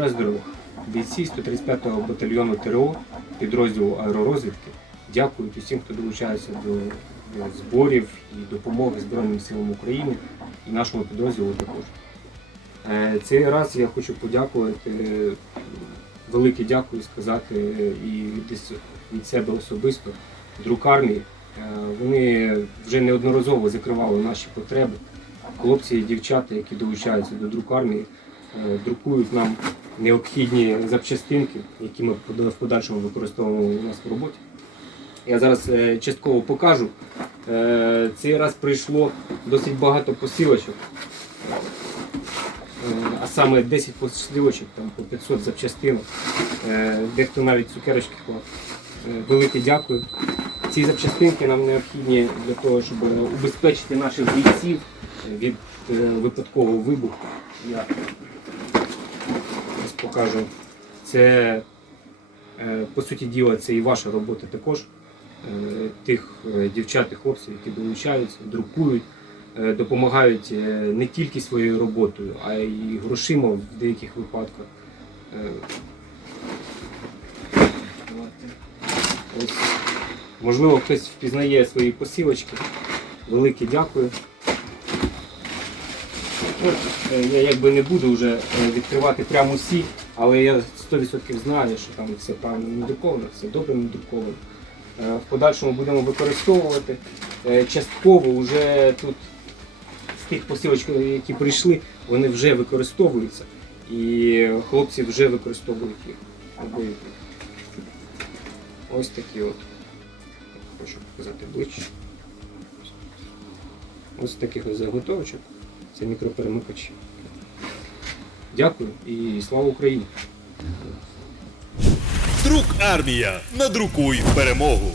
Бажаю. Бійці 135-го батальйону ТРО підрозділу аеророзвідки дякують усім, хто долучається до, до зборів і допомоги Збройним силам України і нашому підрозділу також. Е, Цей раз я хочу подякувати, велике дякую сказати і від себе особисто друкарні. Е, Вони вже неодноразово закривали наші потреби. Хлопці і дівчата, які долучаються до друкарні, е, друкують нам необхідні запчастинки, які ми в подальшому використовуємо у нас в роботі. Я зараз е, частково покажу. Е, Цей раз прийшло досить багато посилочок. Е, А саме 10 посилочок, там по 500 запчастинок. Дехто навіть цукерочки клав. Велике дякую. Ці запчастинки нам необхідні для того, щоб убезпечити наших бійців від випадкового вибуху. Ось покажу. Це, е, по суті діла, це і ваша робота також. Е, Тих е, дівчат і хлопців, які долучаються, друкують, допомагають не тільки своєю роботою, а й грошима в деяких випадках. Ось, можливо, хтось впізнає свої посилочки. Велике дякую. Я якби не буду вже е, відкривати прямо усі, але я 100% знаю, що там все правильно надруковано, все добре надруковано. Е, В подальшому будемо використовувати. Е, Частково вже тут з тих посилочок, які прийшли, вони вже використовуються. І хлопці вже використовують їх. Ось такі от. Хочу показати ближче. Ось таких заготовочок. Це мікроперемикачі. Дякую і слава Україні! Друк армія. Надрукуй перемогу.